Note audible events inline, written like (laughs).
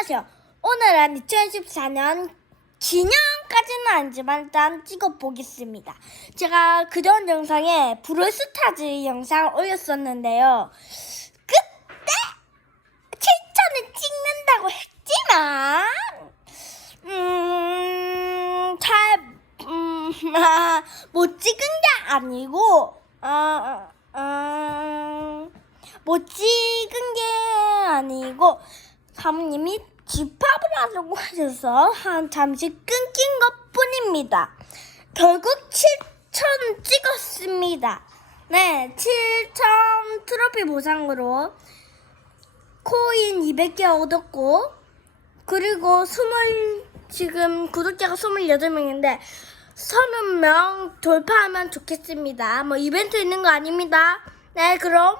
안녕하세요. 오늘은 2014년 기념까지는 아니지만 일단 찍어보겠습니다. 제가 그전 영상에 브롤스타즈 영상 올렸었는데요. 그때 7천을 찍는다고 했지만 음, 잘, 음, (laughs) 아, 못 찍은 게 아니고, 어, 어, 못 찍은 게 아니고, 사모님이 집합을 하려고 하셔서 한 잠시 끊긴 것 뿐입니다. 결국 7천 찍었습니다. 네, 7천 트로피 보상으로 코인 200개 얻었고, 그리고 스물 지금 구독자가 28명인데 30명 돌파하면 좋겠습니다. 뭐 이벤트 있는 거 아닙니다. 네, 그럼